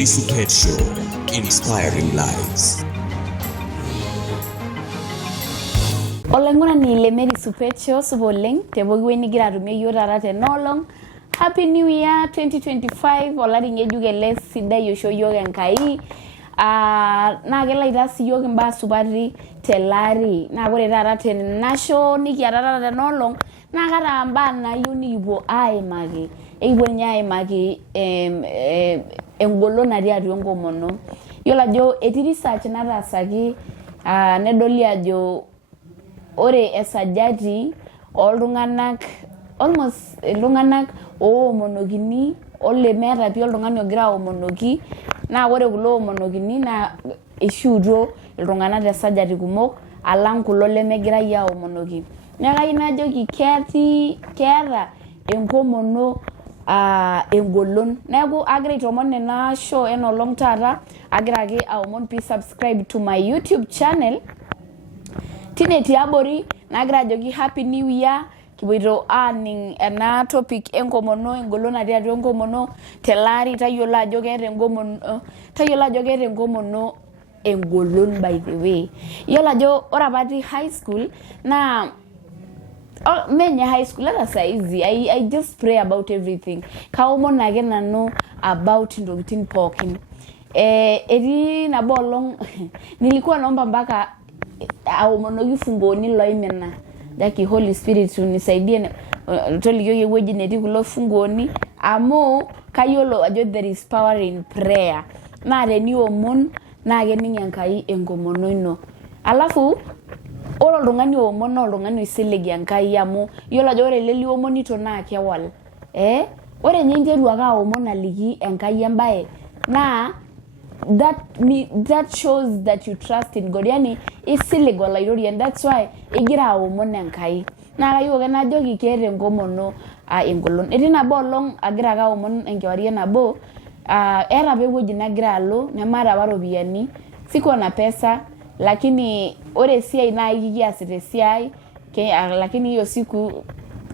The Supeet Show, inspiring lives. Oleng'urani le Mary Supeet Show suboleng te bogi weni gira atumie yiok taata tenolong. Happy New Year 2025 olari ng'ejuk ele sidai oisho yiok Enkai. Naa kelo aitaas yiok imbaa supati tele ari. Naa ore taata tenasho nikiata taata tenolong naa kaata imbaa naayieu nikipuo aimaki. Ekipuo ninye aimaki engolon natii atua enkomono. Yiolo ajo etii research nataasaki nedoli ajo ore esajati oltung'anak almost iltung'anak oomonokini olemeeta pii oltung'ani ogira aomonoki naa ore kulo oomonokini naa ishiutuo iltung'anak tesajati kumok alang kulo lemegirai aomonoki. Neeku ayieu najoki keeta enkomono engolon. Neeku agira aitoomon ena show enolong taata agira ake aomon pee subscribe to my YouTube channel. Tine tiabori nagira ajoki Happy New Year kipoito aaning ena topic enkomono engolon natii atua enkomono telaari tayiolo ajo keeta enkomono engolon by the way. Yiolo ajo ore apa atii high school naa menye high school hata saizi I just pray about everything. Kaomon ake nanu about ntokitin pookin. Etii nabo olong nilikuwa naomba mpaka aomonoki fungoni loimina. Daki Holy Spirit unisaidie tolikioki ewueji netii kulo fungoni amu kayiolo ajo there is power in prayer. Naa teniomon naa kening Enkai enkomono ino. Alafu ore oltung'ani oomon naa oltung'ani oisiligi Enkai amu yiolo ajo ore ele liomonito naa kewal. Ore nye interu ake aomon aliki Enkai embaye naa that shows that you trust in God. Yani isilig olairori and that's why igira aomon Enkai. Naa kayieu ake najoki keeta enkomono engolon. Etii nabo olong agira ake aomon enkewarie nabo eeta apa ewueji nagira alo nemaata apa ropiyiani sikuwa na pesa lakini ore esiai naa kikiasita esiai lakini hiyo siku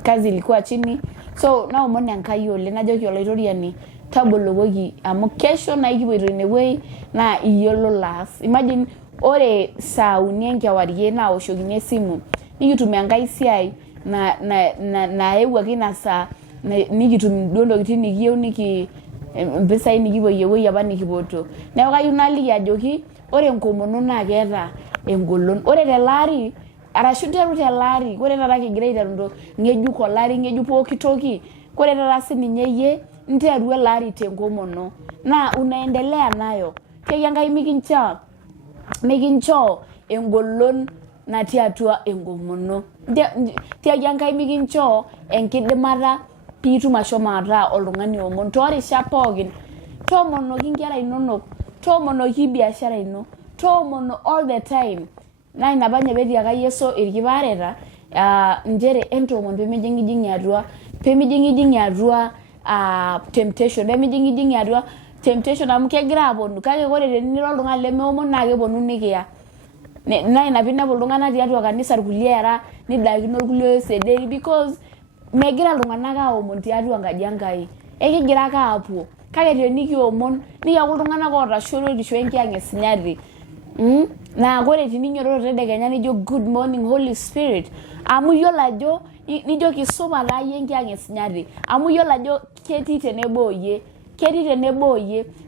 kazi ilikuwa chini so naomon Enkai oleng najoki olaitoriani tabolokoki amu kesho na ikipoito inewueji na iyiolo laas. Imagine ore saa uni enkewarie na oshokini esimu nikitum Enkai siai na ewuaki ina saa nikitum duo ntokitin nikiyieu mpisai nikipoyie ewueji apa nikipoto. Neeku kayieu naliki ajoki ore enkomono naa keeta engolon. Ore telaari arashu teru telaari ore taata kigira aiteru ng'ejuk olari ng'ejuk pooki toki ore taata sininye yie nteru elaari tenkomono na unaendelea nayo. Tiaki Enkai mikincho engolon natii atua enkomono. Tiaki Enkai mikincho enkidimata piitum ashomo ataa oltung'ani omon toorishat pookin. Toomonoki nkera inonok, toomonoki biashara ino, toomono all the time. Na ina apa nye peetiaka Yesu irkipaareta njere entoomon pemijing'ijing'i atua temptation amu kegira aponu kake ore teniro oltung'ani lemeomon naa keponu nikiya. Na ina pinepu iltung'anak tiatua kanisa irkulie era nidakino irkulie sederi because megira iltung'anak aomon tiatua enkaji Enkai. Ekigira ake apuo kake tenikiomon nikiaku iltung'anak oota shoruetisho enkiyang'esinyati. Na ore teninyotoro tedekenya nijo good morning Holy Spirit amu yiolo ajo nijo kisupa taa yie enkiyang'esinyati amu yiolo ajo ketii tenebo yie.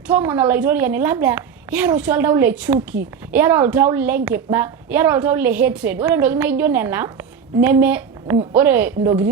Toomon olaitoriani labda iyata oshi oltau le chuki, iyata oltau lenkiba, iyata oltau le hatred. Ore ntokitin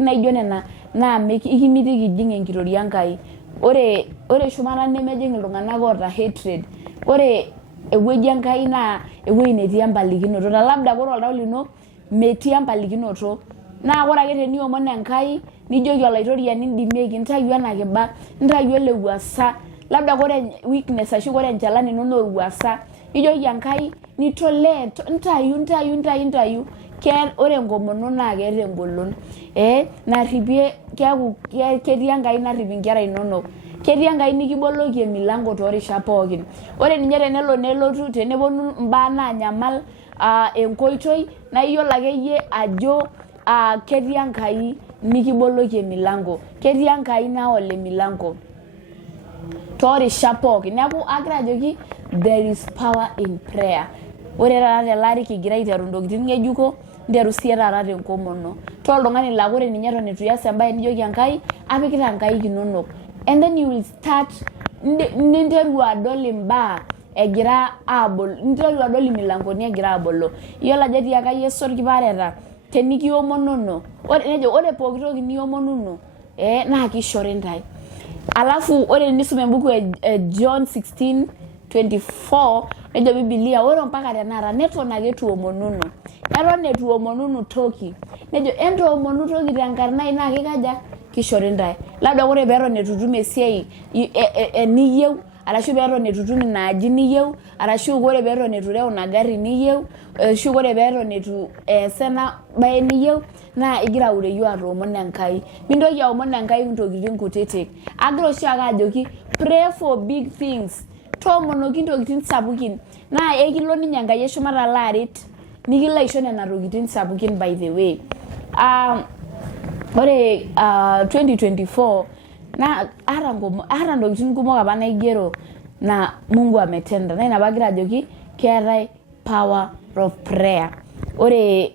naijo nena naa ikimitiki ijing enkitoria Enkai. Ore shumata nemejing iltung'anak oota hatred. Ore ewueji Enkai naa ewueji netii empalikinoto. Labda ore oltau lino metii empalikinoto. Naa ore ake teniomon Enkai nijoki olaitoriani ndimieki ntayu ena kiba, ntayu ele wuasa. Labda ore weakness ashu ore enchalan ino naa orwuasa. Nijoki Enkai nitolee ntayu. Ore enkomono naa keeta engolon. Narripie keeku ketii Enkai narrip inkera inonok. Ketii Enkai nikiboloki emilango toorishat pookin. Ore ninye nelotu teneponu mbaa naanyamal enkoitoi na iyiolo ake yie ajo ketii Enkai nikiboloki emilango. Ketii Enkai naol emilango. tori shapoki neeku agira ajoki there is power in prayer. Ore taata telari kigira aiteru ntokitin ng'ejuko nteru sie taata tenkomono toltung'ani laa ore ninye eton eitu ias embaye nijoki Enkai apikita nkaik inonok, and then you will start ninteru adol imbaa egira abol, ninteru adol imilangoni egira abolo. Iyiolo ajo etiaka Yesu orkipareta tenikiomonono ore pooki toki niomonuno naa kishori ntae. Alafu ore nisum embuku John 16:24 nejo Biblia ore mpaka tenakata neton ake tuomonuno, eton eitu omonuno toki, nejo entoomonu toki tenkarna ai naa kikaja kishori ntae. Labda ore peeton eitu itum esiai niyieu arashu peeton eitu itum inaaji niyieu arashu ore peeton eitu ireu ina gari niyieu arashu ore peeton eitu ees ena baye niyieu naa igira aureyu atoomon Enkai. Mintoki aomon Enkai ntokitin kutitik. Agira oshi ake ajoki pray for big things. Toomonoki ntokitin sapukin naa ekilo ninye Enkai eshumata alo aret nikilo aisho nena tokitin sapukin. By the way ore 2024 na ara ntokitin kumok apa naigero na Mungu ametenda na ina bagira ajoki keetai power of prayer. Ore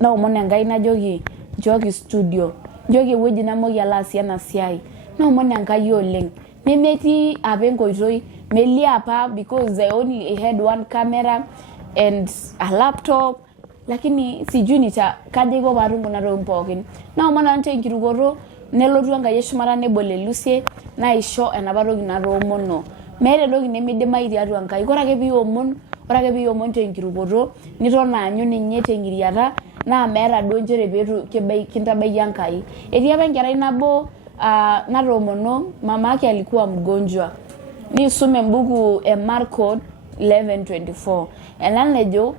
naomon Enkai najoki njoki studio, njoki ewueji namoki alo aasie ena siai, naomon Enkai oleng nemetii apa enkoitoi melia apa because I only had one camera and a laptop, lakini sijui kaja iko paatum kuna tokitin pookin. Naomon nanu tenkirukoto nelotu Enkai eshumata nebol elusie naisho enapa toki natoomono. Meeta entoki nemidimayu tiatua Enkai. Ore ake piiomon tenkirukoto niton aanyu ninye tengiriata naa meeta duo nchere peetu kintabaiki Enkai. Etii apa enkerai nabo natoomono, mamake alikuwa mgonjwa. Nisum embuku Marko 11:24 ena nejo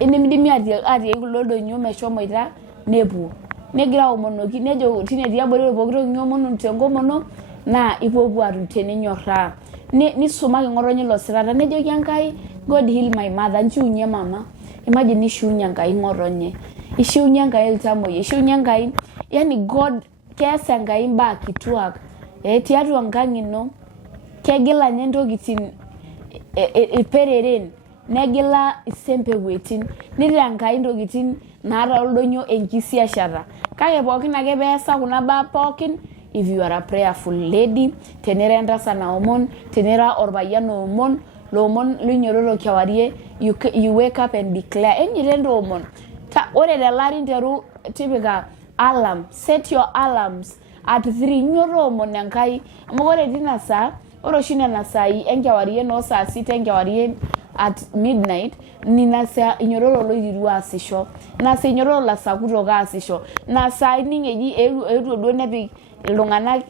inimidimi atiaki kulo donyo meshomoita nepuo negira aomonoki nejo tine tiabori ore pooki toki niomonu tenkomono naa ipuopuo atum teninyorraa. Nisumaki ng'otonye ilo sirata nejoki Enkai God heal my mother, nchiunye mama. Imagine ishiunye Enkai ng'otonye, ishiunye Enkai iltamoyia, ishiunye Enkai, yani God kees Enkai mbaa kituak tiatua nkang' ino. Kegila nye ntokitin ipereren negila isempewuetin nitaa Enkai ntokitin naata oldonyo enkisiashata. Kake pookin ake peesa kuna baa pookin, if you are a prayerful lady, tenira entasat naomon, tenira orpayian oomon, loomon linyororo kewarie, you wake up and declare enyite ntoomon. Ore telari nteru tipika alarm, set your alarms at 3 nyoto omon Enkai. Amu ore tina saa, ore oshi nena saai enkewarie noo saa 6 enkewarie at midnight nina saa inyororo loitiru aasisho, na saa inyororo la saa kutok aasisho, na saa ining eji eetuo duo nepik iltung'anak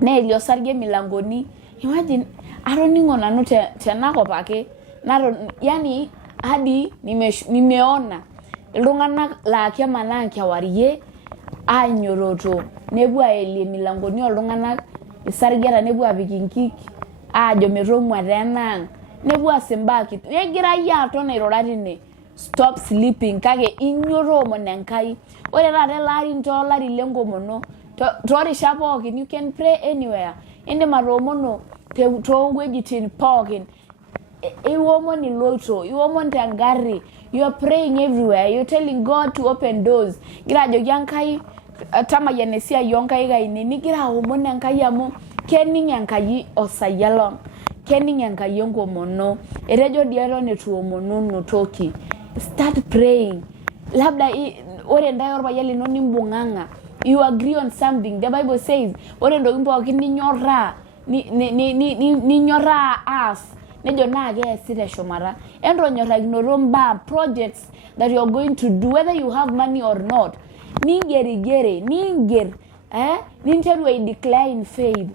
neelie osarge milangoni. Imagine atoning'o nanu tenakop ake yani hadi nimeona iltung'anak laa kemanaa nkewarie anyoroto nepuo aelie milangoni oltung'anak isargeta nepuo apik inkik aajo metong'uata enang nepuo asimbaki negira yie aton airura tine. Stop sleeping kake inyoto omon Enkai. Ore taata elari ntolari lenkomono toorishat pookin you can pray anywhere. Indim atoomono toowuejitin pookin. Iwomon iloito, iwomon tengarri, you are praying everywhere, you are telling God to open doors. Gira ajoki Enkai tamayian esiai onkaik ainei, nigira aomon Enkai amu kening Enkai osayialong, kening Enkai enkomono. Etejo dii eton eitu omonuno toki. Start praying. Labda ore ntae orpayian lino nimbung'ang'a, you agree on something. The Bible says ore ntokitin pookin ninyorraa aas nejo naa keesi teshumata. Entonyorrakinoto mbaa projects that you are going to do whether you have money or not. Ningerigere, ninteru I declare in faith.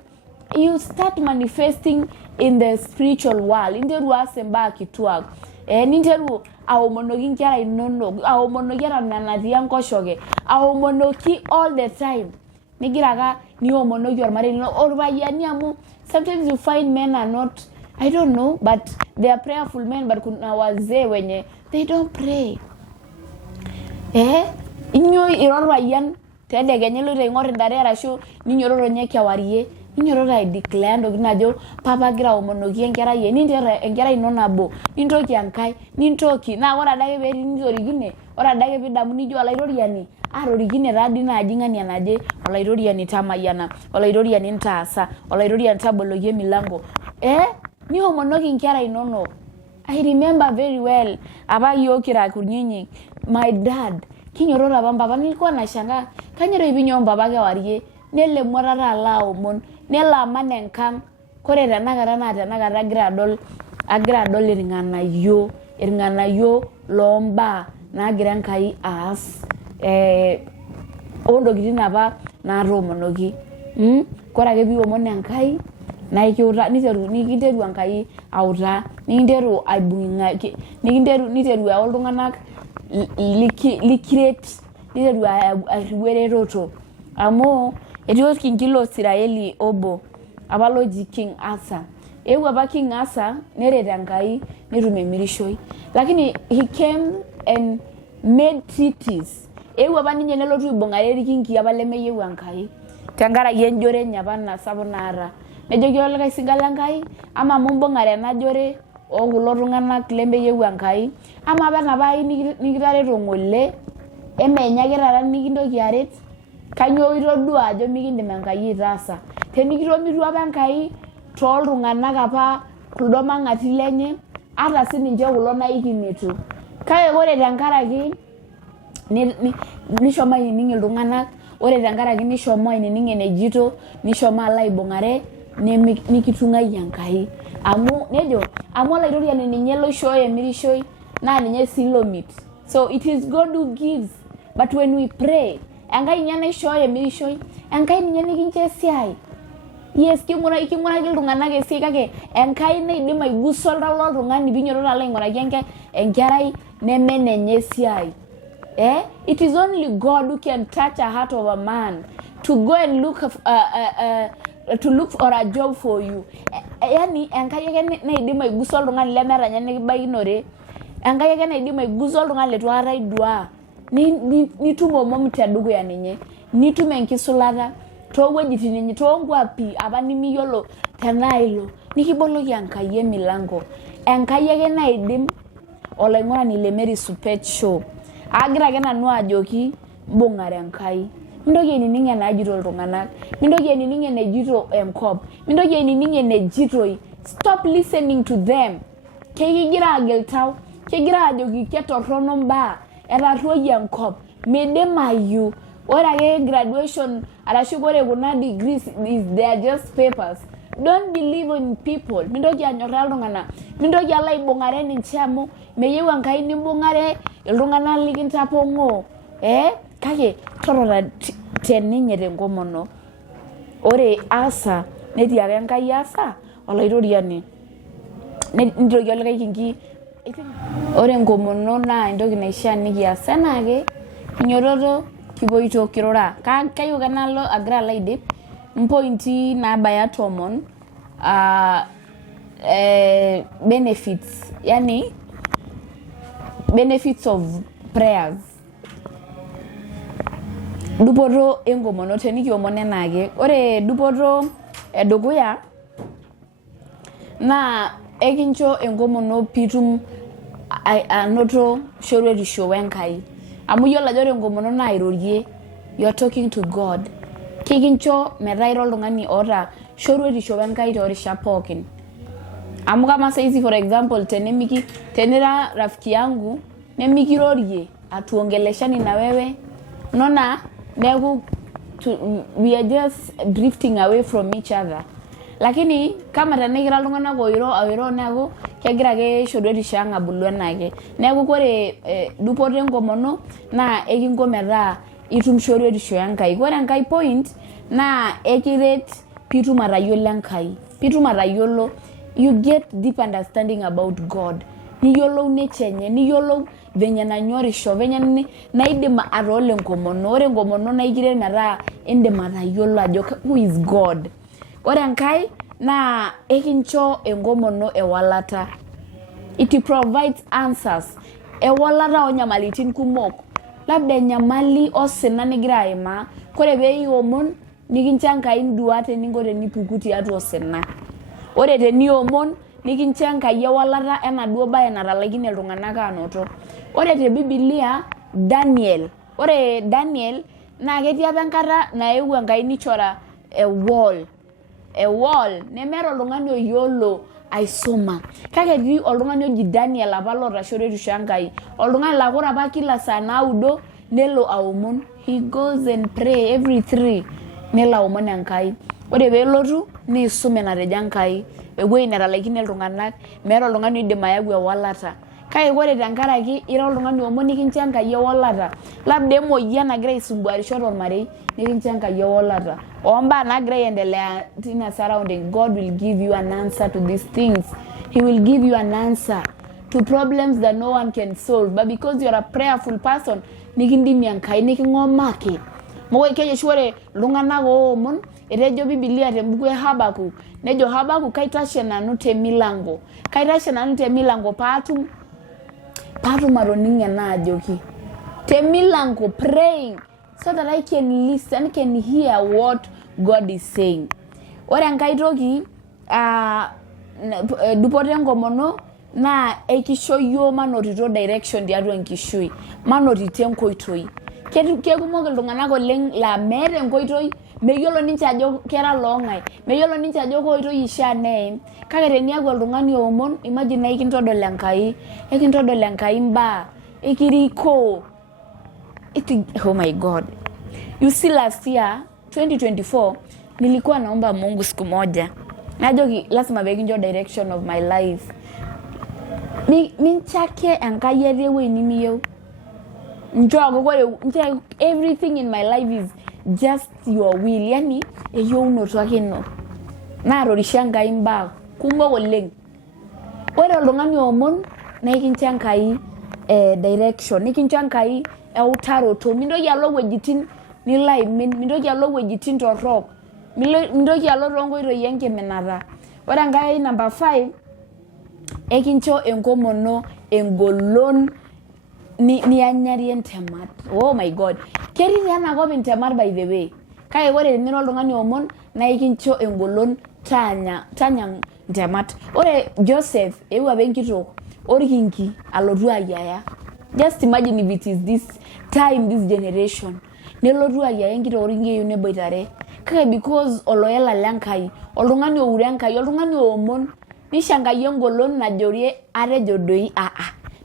You start manifesting in the spiritual world. Ninteru aas mbaa kituak. Ninteru aomonoki nkera inonok, aomonoki nena natii enkoshoke, aomonoki all the time. Nigira aka niomonoki ormarei lino orpayiani amu sometimes you find men are not, I don't know, but they are prayerful men, but kuna wazee wenye they don't pray. Inyo irorpayian tedekenya loito aing'or intare arashu ninyororo nye kewarie ninyorota ai-declare ntokitin ajo papa gira aomonoki enkerai ninterre enkerai ino nabo nintoki enkai nintoki naa ore adake pee nitorikine ore adake pidamu nijo olaitoriani atorikine taadii naaji ng'ania naje olaitoriani tamayiana olaitoriani ntaasa olaitoriani taboloki emilango niomonoki nkera inonok. I remember very well apa yiok kira kunyinyik my dad kinyorota apa mpapa nilikuwa nashangaa kanyoro ipinyo mpapa kewarie nelemu atata ala aomon nelo aman enkang kore tenakata agira adol irng'anayio loombaa naagira Enkai aas ontokitin apa naatoomonoki. Kore ake piomon Enkai naa ikiutaa nikinteru Enkai autaa nikinteru aibung'aki niteru ayau iltung'anak likiret niteru arriu eretoto amu etii orkingi loo-Israeli obo apa loji King Asa. Eewuo apa King Asa neret Enkai netum emirishoi lakini he came and made treaties. Eewuo apa ninye nelotu aibung'are irkingi apa lemeyieu Enkai tenkaraki enjore enye apa sapuk naata. Nejoki olikae sigala Enkai ama mumbung'are ena jore okulo tung'anak lemeyieu Enkai ama apa enapai nikitareto ng'ole emeenye ake taata nikintoki aret kanyoo itodua ajo mikindim Enkai aitaasa tenikitomitu apa Enkai tooltung'anak apa kuldo mang'ati lenye ata sininche kulo naikimitu kake ore tenkaraki nishomo ainining iltung'anak ore tenkaraki nishomo ainining enejito nishomo alo aibung'are nikitung'ayie Enkai amu olaitoriani ninye loishooyo emirishoi naa ninye sii lomit. So it is God who gives but when we pray Enkai ninye naishooyo emirishoi Enkai ninye nikincho esiai. Yes, king'uraki iltung'anak esiai kake Enkai naidim aigusa oltau loltung'ani piinyototo alo aing'uraki enkerai neme nenye esiai. It is only God who can touch a heart of a man to go and look for a job for you. Yani Enkai ake naidim aigusa oltung'ani lemeeta nye nikibaikinore. Enkai ake naidim aigusa oltung'ani letu aikata idua nitum omom tedukuya ninye nitum enkisulata toowuejitin ninyi toonkuapi apa nimiyiolo tenailo nikiboloki Enkai emilango. Enkai ake naidim olaing'urani le Mary Supeet show agira ake nanu ajoki mbung'are Enkai. Mintoki ainining enajito iltung'anak mintoki ainining enejito enkop mintoki ainining enejitoi stop listening to them. Kekigira agil tau kegira ajoki ketorrono mbaa etarruoyie enkop midimayu. Ore ake graduation arashu ore kuna degrees they are just papers. Don't believe in people. Mintoki anyorraa iltung'anak mintoki alo aibung'are ninche amu meyieu Enkai nimbung'are iltung'anak likintapong'oo kake torora teninye tenkomono. Ore Asa netii ake Enkai Asa olaitoriani nitoki olikae kingi. Ore enkomono naa entoki naishaa nikias enaake kinyototo kipoito kirura kayieu ake nalo agira alo aidip mpointi naabaya 10 benefits yani benefits of prayers. Dupoto enkomono tenikiomon enaake. Ore dupoto edukuya naa ekincho enkomono piitum anoto shoruetisho Enkai amu yiolo ajo ore enkomono naa airorie you are talking to God. Kikincho metaa ira oltung'ani oota shoruetisho Enkai toorishat pookin amu kama saizi for example tenira rafiki yangu nemikirorie atuongeleshani na wewe unaona neeku we are just drifting away from each other. Lakini kama tenekira iltung'anak oiro neeku kegira ake shoruetisho ang' abulu enaake. Neeku ore dupoto enkomono naa ekinko metaa itum shoruetisho Enkai. Ore enkai point naa ekiret piitum atayiolo Enkai. Piitum atayiolo you get deep understanding about God. Niyiolou nature enye, niyiolou venye nanyorisho, venye naidim atoola enkomono. Ore enkomono naa ikiret metaa indim atayiolo ajo who is God. Ore Enkai naa ekincho enkomono ewalata. It provides answers. Ewalata onyamalitin kumok. Labda enyamali osina nigira aimaa. Kore pee iomon nikincho Enkai induat eninko tenipuku tiatua osina. Ore teniomon nikincho Enkai ewalata enaduo baye natalaikine iltung'anak aanoto. Ore te Biblia Daniel, ore Daniel naa ketii apa enkata naewuo Enkai nichora a wall nemeeta oltung'ani oyiolo aisoma. Kake etii oltung'ani oji Daniel apa lotashore tusho Enkai. Oltung'ani laa ore apa kila saa 9 nelo aomon. He goes and pray every 3 nelo aomon Enkai. Ore peelotu niisum enatejo Enkai. Ewuei netalaikine iltung'anak, meeta oltung'ani oidim ayau ewalata. Kake ore tenkaraki ira oltung'ani omon nikincho Enkai ewalata. Labda emoyian nagira aisumbuarisho tormarei nikincho Enkai ewalata. Ombaa nagira aendelea tina surrounding, God will give you an answer to these things. He will give you an answer to problems that no one can solve. But because you are a prayerful person, nikindimie Enkai niking'omaki. Mokoi kejo ore iltung'anak oomon, etejo Biblia tembuku Habakuk, nejo Habakuk kaitashe nanu temilango. Kaitashe nanu temilango paatum atoning' enaajoki. Temilango praying so that I can listen, can hear what God is saying. Ore enkai toki dupoto enkomono naa ekisho yiok manotito direction tiatua enkishui, manotito enkoitoi. Kekumok iltung'anak oleng' laa meeta enkoitoi, meyiolo ninche ajo kera loong'ai, meyiolo ninche ajo koitoi ishaa neim. Kake teniaku oltung'ani oomon, imagine ekintodol Enkai mbaa, ekirikoo. Oh my God. You see last year 2024 nilikuwa naomba Mungu siku moja. Najoki lazima pekincho direction of my life. Minchake Enkai ewuei nimiyieu. Nchoo everything in my life is just your will. Yani eyieunoto ake ino. Naarorisha Enkai mbaa kumok oleng'. Ore oltung'ani omon naa ekincho Enkai direction, nikincho Enkai eutaroto. Mintoki alo wuejitin nilo aimin, mintoki alo wuejitin torrok, mintoki alo toonkoitoi enkiminata. Ore Enkai number 5 ekincho enkomono engolon nianyarie entemat. Oh my God. Ketii enakop intemat by the way. Kake ore tenira oltung'ani omon naa ekincho engolon tanya ntemat. Ore Joseph eewuo apa enkitok orkingi alotu ayiaya. Just imagine if it is this time, this generation. Nelotu ayiaya enkitok orkingi eyieu neboitare. Kake because oloela lenkai, oltung'ani oure Enkai, oltung'ani omon, nisho Enkai engolon najorie atejo doi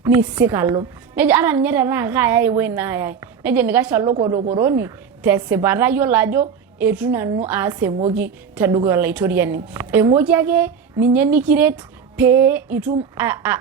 nisik alo. Nejo ata ninye tenaa kaaya ewuei naayai. Nejo nikash alo korokoroni tesipata yiolo ajo etu nanu aas eng'oki tedukuya olaitoriani. Eng'oki ake ninye nikiret pee itum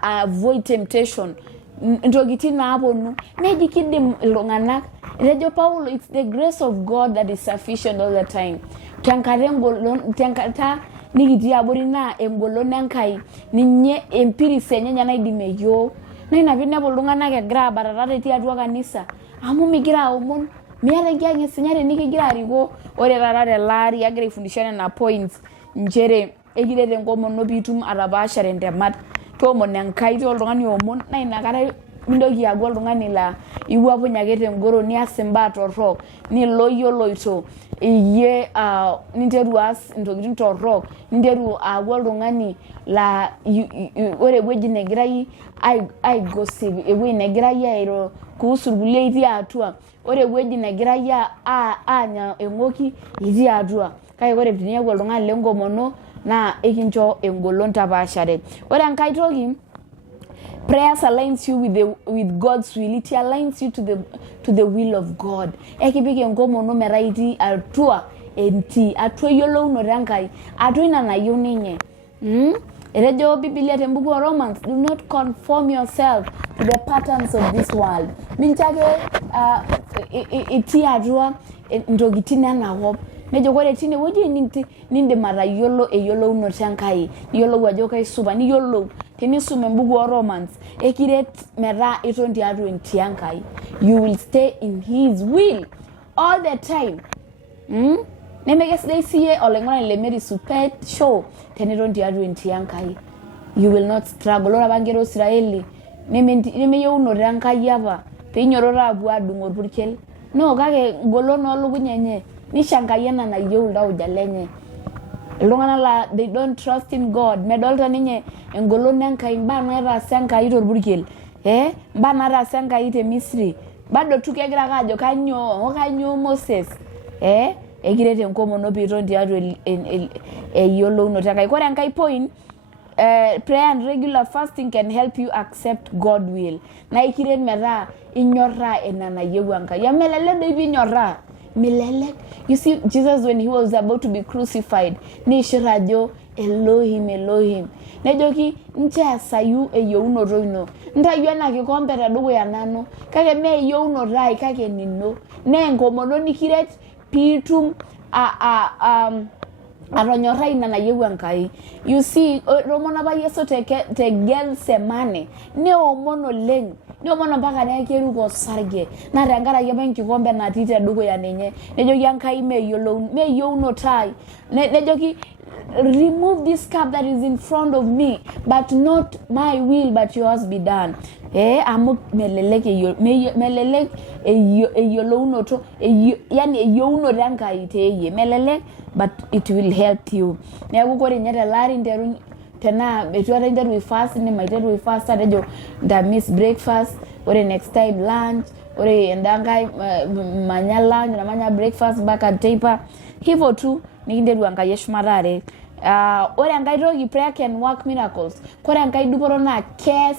avoid temptation. Ntokitin naaponu. Neji kidim iltung'anak. Etejo Paulo, it's the grace of God that is sufficient all the time. Tenkata nikitii abori naa engolon Enkai. Ninye empiris enye naidimie yiok. Na ina piinepu iltung'anak egira abatata etii atua kanisa. Amu migira aomon, miata enkiyang'isinyare nikigira arikoo. Ore taata telaari agira aifundisha nena points njere ekiret enkomono piitum atapaashare ntemat. Toomon Enkai too oltung'ani omon naa inakata mintoki aaku oltung'ani laa iwuapunye ake tengoro nias imbaa torrok, nilo yioloito iyie ninteru aas intokitin torrok, ninteru aaku oltung'ani laa ore ewueji negirai aigosip, ewueji negirai airo kuhusu irkulie itii atua, ore ewueji negirai aanya eng'oki itii atua. Kake ore teniaku oltung'ani lenkomono naa ekincho engolon tapaashare. Ore enkai toki, prayers aligns you with God's will. It aligns you to the will of God. Ekipik enkomono metaa itii atua eyiolounoto Enkai, atua ina nayieu ninye. Etejo Biblia tembuku o Romans, do not conform yourself to the patterns of this world. Mincho ake itii atua ntokitin enakop. Nejo ore tine wueji nindim atayiolo eyiolounoto Enkai, niyiolou ajo kaisupa, niyiolou tenisum embuku o Romans, ekiret metaa iton tiatua entii Enkai. You will stay in his will all the time. Nemekesidai siye oloing'oni le Mary Supeet show teniton tiatua entii Enkai. You will not struggle. Ore apa nkera Israeli nemeyieunoto Enkai apa peinyoroto apuo adung' orpurkel. No, kake golon oolukuny enye nishankai ena nayieu iltauja lenye. Iltung'anak la they don't trust in God. Medolta ninye engolon enkai, mbaa nataasa Enkai torpurkel. Mbaa nataasa Enkai te Misri. Bado tu kegira ake ajo kanyo Moses. Ekiret enkomono piiton tiatua eyiolounoto Enkai. Kore enkai point, prayer and regular fasting can help you accept God will. Na ikiret metaa inyorraa ena nayieu Enkai. Ya melelek doi pinyorraa. Milelek. You see, Jesus, when he was about to be crucified, nishira ajo Elohim. Nejoki ncheesayu eyieunoto ino. Ntayu ena kikombe tedukuya nanu. Kake mee eyieunoto ai kake nino. Nee enkomono nikiret piitum atonyorrai ina nayieu Enkai. You see, Romana apa Yesu te Getsemane neomon oleng. Neomon mpaka neekeruko osarge. Na tenkaraki apa enkikombe natii tedukuya ninye. Nejoki Enkai meyieunoto ai. Nejoki remove this cup that is in front of me, but not my will but yours be done. Amu melelek eyiolounoto, yani eyieunoto Enkai teyie. Melelek, but it will help you. Neeku kore nye telari nteru tenaa betuata interu fast maiteru fast atejo nda miss breakfast, ore next time lunch, ore endankai manya lunch na manya breakfast mpaka teipa. Hivyo tu nikinteru Enkai eshumata are. Ore enkai toki, prayer can work miracles. Kore enkai dupoto naa kees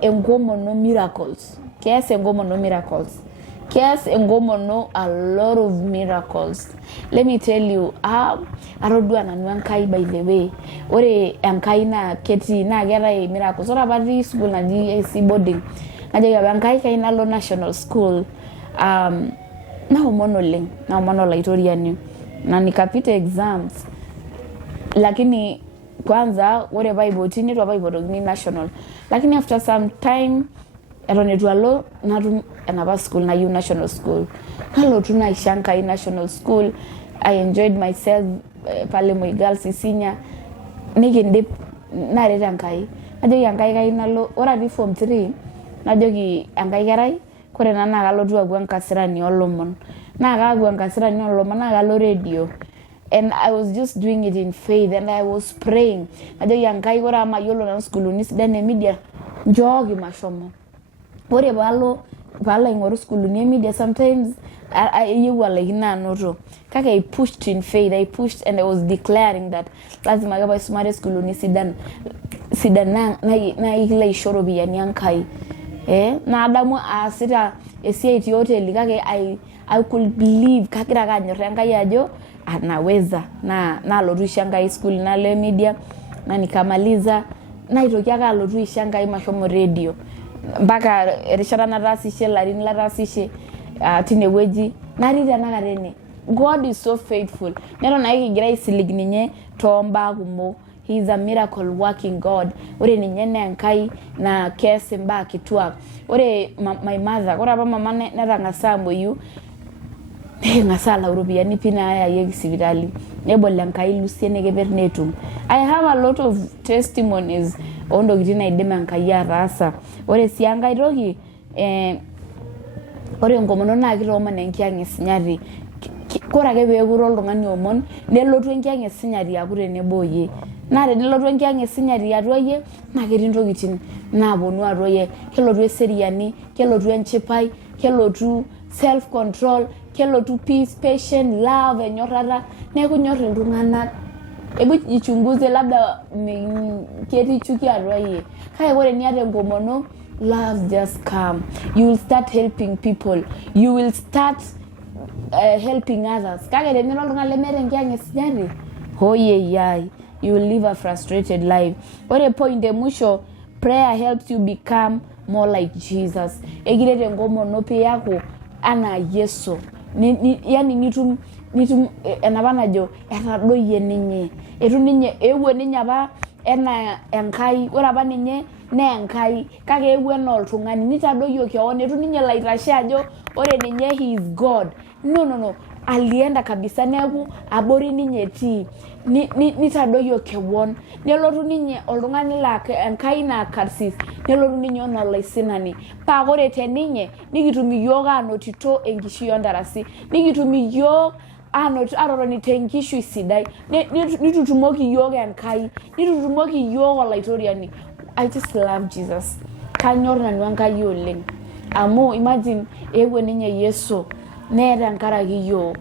enkomono miracles. Kees enkomono a lot of miracles. Let me tell you, atodua nanu Enkai by the way. Ore Enkai naa keetae miracles. Ore apa atii school naji AC boarding, najoki apa Enkai kai nalo national school. Naomon olaitoriani. Na nikapita exams. Lakini kwanza ore paipoti nitu apa ipotokini national. Lakini after some time eton etu alo natum enapa school nayieu national school. Nalotu naisho Enkai national school. I enjoyed myself pale Moi Girls Isinya. Nikindip naret Enkai. Najoki Enkai kai nalo, ore atii form 3, najoki Enkai kerai, kore naa kalotu aku enkasirani olomon. Naa kaaku enkasirani olomon, naa kalo radio. And I was just doing it in faith and I was praying. Najoki Enkai kore amayiolo nanu skuluni sidan e media, njooki mashomo. Ore paalo aing'oru skuluni e media, sometimes eyieu alaikino anoto. Kake I pushed in faith, and I was declaring that lazima ake paisumare skuluni sidan naikilo aisho ropiyiani Enkai. Naadamu aasita esiai te hoteli, kake I could believe, kagira ake anyorra Enkai ajo anaweza nalotu aisho Enkai school nalo e media, na nikamaliza naitoki ake alotu aisho Enkai mashomo radio. Mpaka erishata nataasishe, larin lataasishe tinewueji natii tenakata ene. God is so faithful. Neton ake kigira aisilig ninye tombaa kumok. He is a miracle working God. Ore ninye naa Enkai na kees imbaa kituak. Ore my mother, ore apa mama netang'asa amoyu, ng'asa alau ropiyiani pii naayayieki sipitali. Nebol Enkai lusie nekeper netum. I have a lot of testimonies ontokitin naidim Enkai ataasa. Ore sii enkai toki, ore enkomono naa kitooman enkiang' esinyati. Kore ake peekuro oltung'ani omon, nelotu enkiang' esinyati aku tenebo oyie. Naa tenelotu enkiang' esinyati atua yie, naa ketii ntokitin naaponu atua yie. Kelotu eseriani, kelotu enchipai, kelotu self control, kelotu peace, patience, love, enyorrata. Neeku nyorr iltung'anak. Ebu jichunguze labda ketii chuki atua yie. Kake ore niata enkomono, love just come. You will start helping people. You will start helping others. Kake tenilo oltung'ani lemeeta enkiang' esinyati, hoyeyai, you will live a frustrated life. Ore point mwisho, prayer helps you become more like Jesus. Ekiret enkomono piyaku ana Yesu. Yani nitum enapa najo etadoyie ninye. Etu ninye eewuo ninye apa ena Enkai. Ore apa ninye nee Enkai, kake eewuo enaa oltung'ani. Nitadoyio keon, etu ninye laitashe ajo ore ninye he is God. No. Alienda kabisa, neeku abori ninye etii. Nitadoyio kewon. Nelotu ninye oltung'ani laa Enkai naa karsis. Nelotu ninye ono laisinani. Paa ore teninye, nikitum iyiok anotito enkishui ontarasi. Nikitum iyiok aroroni tenkishu isidai nitutumoki yoga Enkai nitutumoki yoga olaitoriani. I just love Jesus. Kanyor nanu Enkai oleng. Amu imagine ewe ninye Yesu neeta nkaraki yo.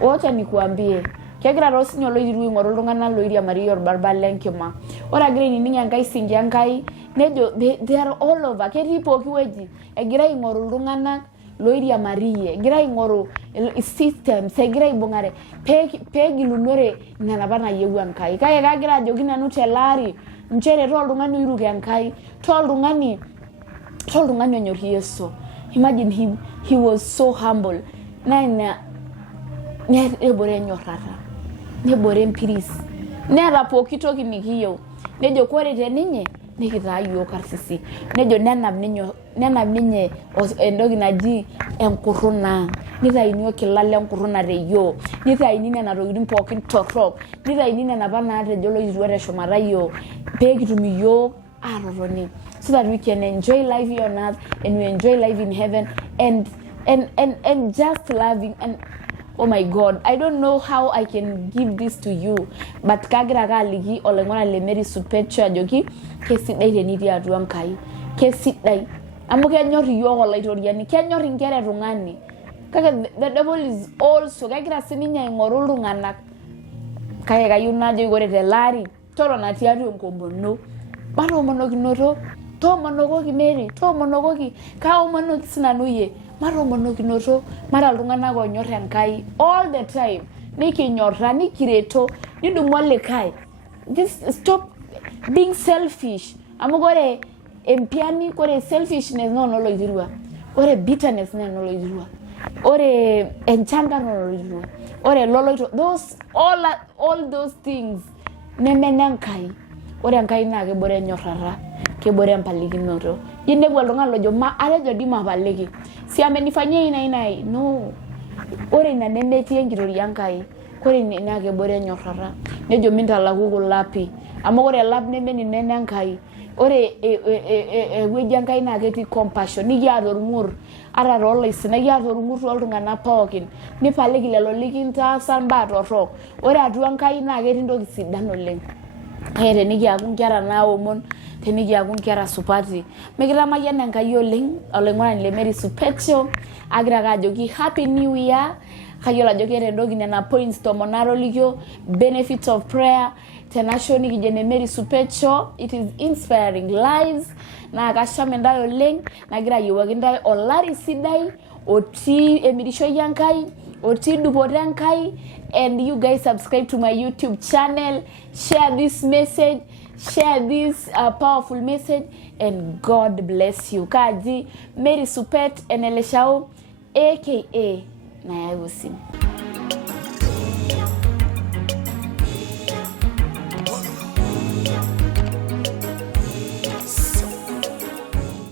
Wacha nikuambie kegira rosinyo loiru ing'oru iltung'anak loiriamari orbarbar lenkima. Ore agira inining Enkai singi Enkai nejo they are all over. Ketii pooki wueji egira ing'oru iltung'anak loiriamarie, egira ing'oru systems, egira ibung'are peegilunore nena apa nayieu Enkai. Kake kagira ajoki nanu telari nchere toltung'ani oiruk Enkai, toltung'ani onyor Yesu. Imagine he was so humble. Na nebore nyorrata, nebore empiris, neeta pooki toki nikiyieu. Nejo kore teninye nikitaa yiok karsisi. Nejo nenap ninye entoki naji enkurruna. Nitayuni kilala enkurruna teyiok. Nitayuni nena tokitin pookin torrok. Nitayuni nena apa naatejo loitirua teshumata yiok. Peekitum yiok atotoni. So that we can enjoy life here on earth and we enjoy life in heaven and just loving and oh my God, I don't know how I can give this to you, but kagira kaliki oleng'ona le Mary Supeet ajoki kesidai tenitii atua Enkai, kesidai amu kenyor iyiok olaitoriani, kenyor inkera etung'ani. Kake the devil is also kegira sininye aing'oru iltung'anak. Kake kayieu najo ore telari totona tiatua enkomono matoomonokinoto, toomonokoki Mary, toomonokoki kaomonoki sinanu yie. Matomonokinoto mara iltung'anak onyor Enkai all the time. Nikinyorra, nikireto, nidumu olikae. Just stop being selfish. Amu kore empiani, kore selfishness noloitirua. Ore bitterness noloitirua. Ore enchanta noloitirua. Ore loloito, all those things nemene Enkai. Ore Enkai naa kebore enyorrata, kebore empalikinoto. Yinepu oltung'ani lojo atejo di mapaliki. Si amenifanyia ina no. Ore ina nemetii enkitoria Enkai. Kore ina kebore enyorrata. Nejo mintalaku kulapi. Amu ore lap nemenine Enkai. Ore ewueji Enkai naa ketii compassion. Nikiata orng'ur. Ata toolaisina nikiata orng'ur tooltung'anak pookin. Nipaliki lelo likintaasa mbaa torrok. Ore atua Enkai naa ketii ntoki sidan oleng. Kake tenikiaku nkera naomon, tenikiaku nkera supati. Mikitamayian Enkai oleng, oloing'oni le Mary Supeet agira ake ajoki happy new year. Kayiolo ajo keeta entoki nena points tomon atolikio, benefits of prayer, tenasho nikijo ne Mary Supeet Show, it is inspiring lives. Naa kasham endae oleng, nagira ayiewaki ntae olari sidai, otii emirishoi Enkai, otii dupoto Enkai, and you guys subscribe to my YouTube channel, share this message, share this powerful message, and God bless you. Kaji Mary Supeet eneleshao aka Nayawusim.